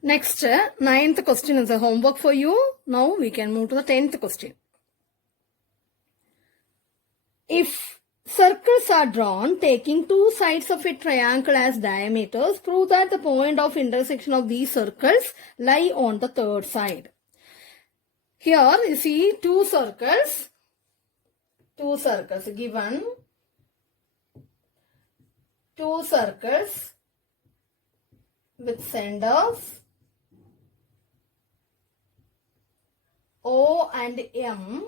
Next, 9th question is a homework for you. Now we can move to the 10th question. If circles are drawn taking two sides of a triangle as diameters, prove that the point of intersection of these circles lie on the third side. Here you see two circles given, two circles with centers O and M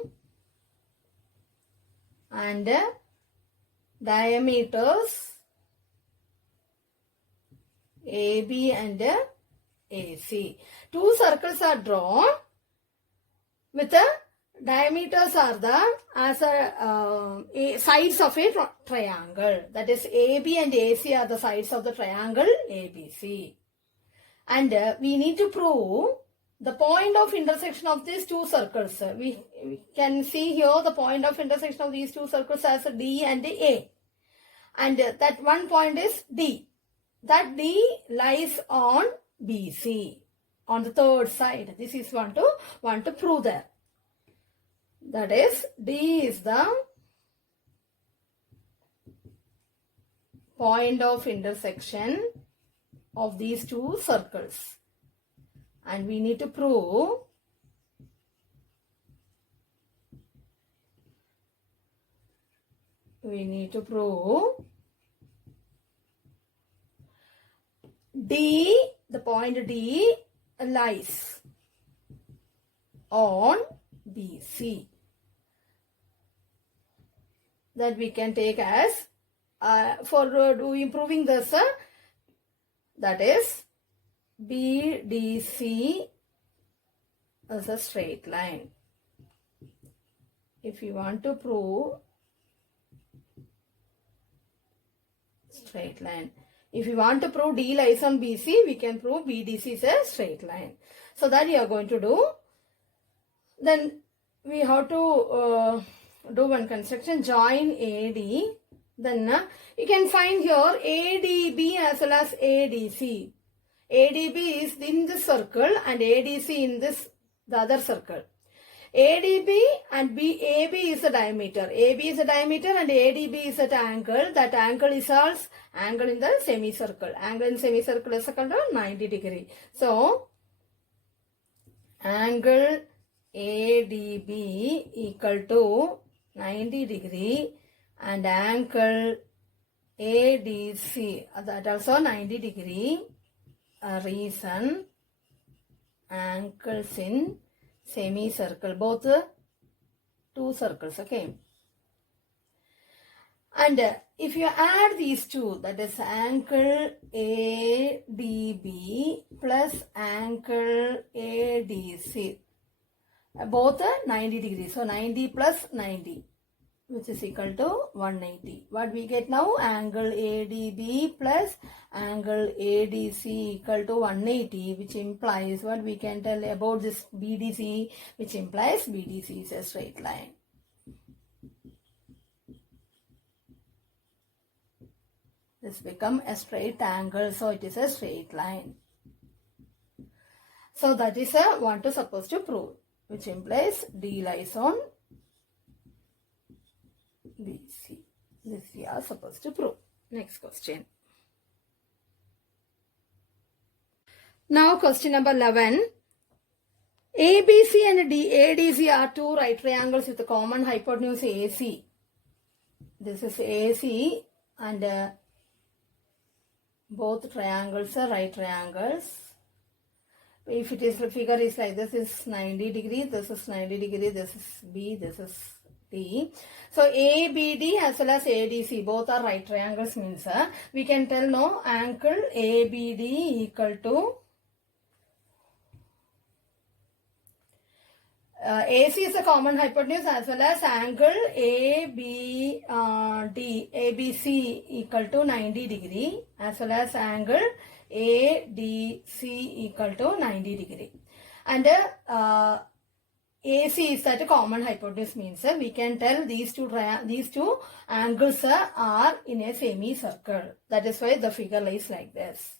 and diameters AB and AC. Two circles are drawn with the diameters are the sides of a triangle. That is AB and AC are the sides of the triangle ABC. And we need to prove the point of intersection of these two circles. We can see here the point of intersection of these two circles as D and A. And that one point is D. That D lies on BC, on the third side. This is want to prove there. That is, D is the point of intersection of these two circles. And we need to prove D, the point D lies on BC. That we can take as for improving this, that is BDC as a straight line. If you want to prove straight line, if you want to prove D lies on BC, we can prove BDC is a straight line. So that you are going to do. Then we have to do one construction, join AD. Then you can find here ADB as well as ADC. ADB is in this circle and ADC in the other circle. ADB and AB is a diameter. AB is a diameter and ADB is an angle. That angle is also angle in the semicircle. Angle in semicircle is called 90 degree. So, angle ADB equal to 90 degree and angle ADC, that also 90 degree. Reason angles in semicircle, both two circles, okay. And if you add these two, that is angle ADB plus angle ADC, both 90 degrees. So 90 plus 90, which is equal to 180. What we get now? Angle ADB plus angle ADC equal to 180, which implies what we can tell about this BDC, which implies BDC is a straight line. This become a straight angle, so it is a straight line. So that is what to supposed to prove, which implies D lies on BC. This we are supposed to prove. Next question. Now question number 11. ABC and ADC are two right triangles with a common hypotenuse AC. This is AC and both triangles are right triangles. If it is, the figure is like this, is 90 degree, this is 90 degree, this is B, this is D. So ABD as well as ADC both are right triangles, means we can tell now angle ABD equal to AC is a common hypotenuse as well as angle ABC equal to 90 degree as well as angle ADC equal to 90 degree. And AC is that a common hypotenuse, means we can tell these two angles are in a semicircle. That is why the figure lies like this.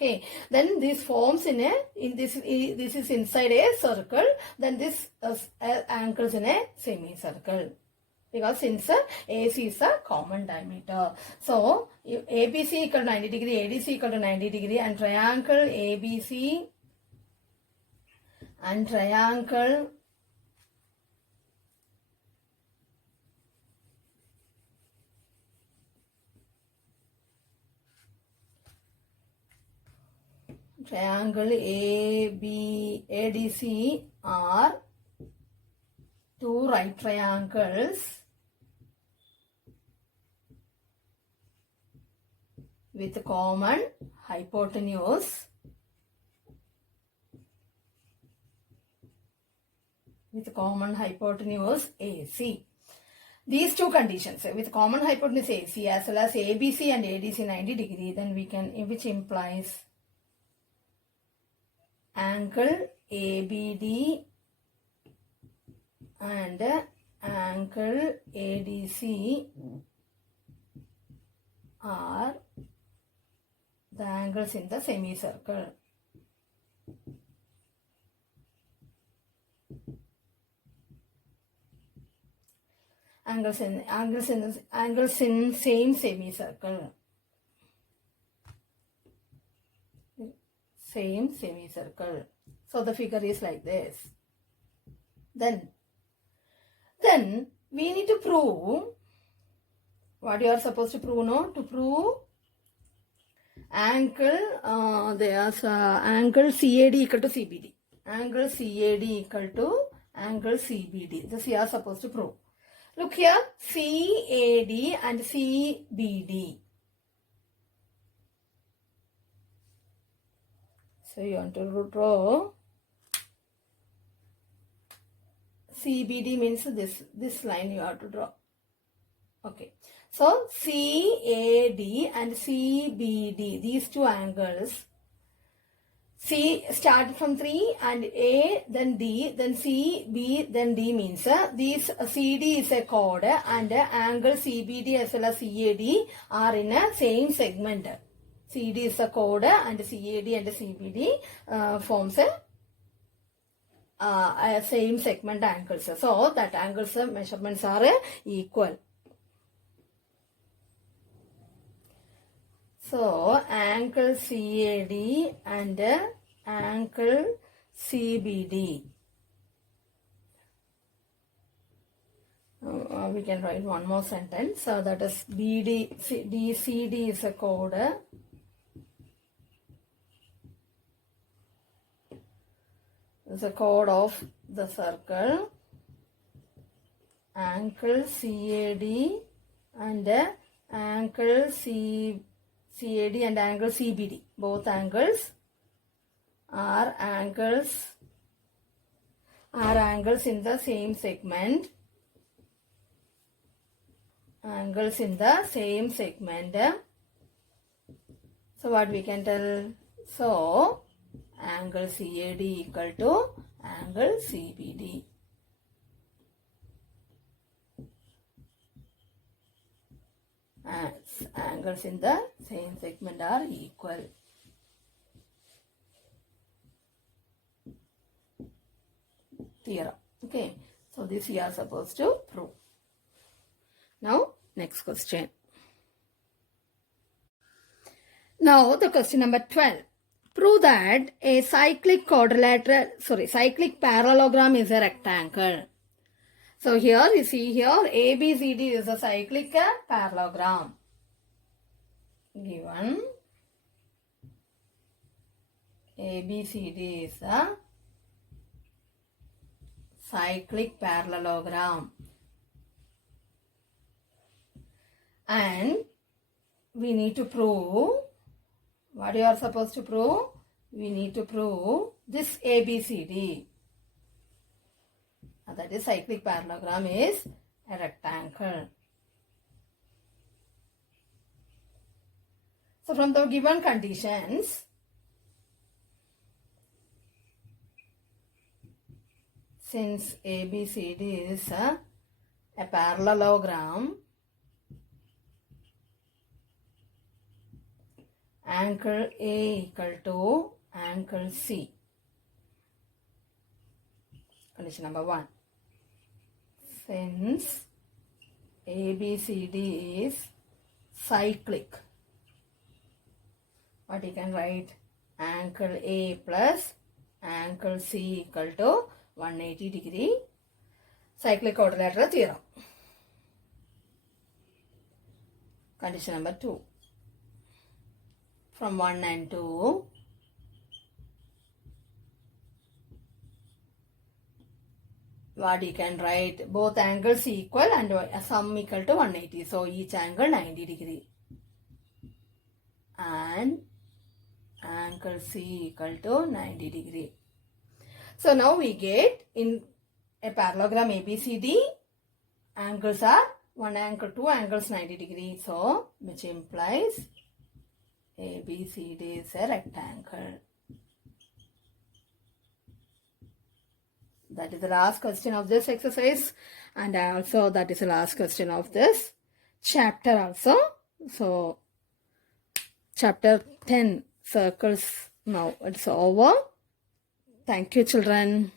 Okay, then this forms in this is inside a circle, then this anchors in a semicircle, because since AC is a common diameter. So if ABC equal to 90 degree, ADC equal to 90 degree, and triangle ABC and triangle ADC are two right triangles with common hypotenuse AC. These two conditions with common hypotenuse AC as well as ABC and ADC 90 degree, then we can, which implies angle ABD and angle ADC are the angles in the semicircle. Angles in same semicircle. Same semicircle. So the figure is like this. Then we need to prove what you are supposed to prove, no? To prove angle, there's angle CAD equal to CBD. Angle CAD equal to angle CBD. This you are supposed to prove. Look here, CAD and CBD. So you want to draw. CBD means this line you have to draw. Okay. So CAD and CBD, these two angles. C start from 3 and A, then D, then C, B, then D means these CD is a chord and angle CBD as well as CAD are in a same segment. CD is a chord and CAD and CBD forms a same segment angles. So that angles measurements are equal. So angle CAD and angle CBD. We can write one more sentence. So that is DCD is a chord. Is a chord of the circle. Angle CAD and angle CAD and angle CBD. Both angles are angles in the same segment. Angles in the same segment. So what we can tell? So angle CAD equal to angle CBD. Angles in the same segment are equal. Theorem. Okay. So this we are supposed to prove. Now next question. Now the question number 12. Prove that a cyclic parallelogram is a rectangle. So here you see here ABCD is a cyclic parallelogram. Given ABCD is a cyclic parallelogram. And we need to prove, what you are supposed to prove? We need to prove this ABCD. That is cyclic parallelogram is a rectangle. So from the given conditions, since ABCD is a parallelogram angle A equal to angle C. Condition number 1. Since ABCD is cyclic, what you can write? Angle A plus angle C equal to 180 degree. Cyclic quadrilateral theorem. Condition number 2. From 1 and 2, what you can write? Both angles equal and sum equal to 180. So each angle 90 degree. And angle C equal to 90 degree. So now we get in a parallelogram ABCD, angles are 1 angle, 2 angles 90 degree. So which implies ABCD is a rectangle. That is the last question of this exercise, and also that is the last question of this chapter also. So chapter 10 circles now it's over. Thank you, children.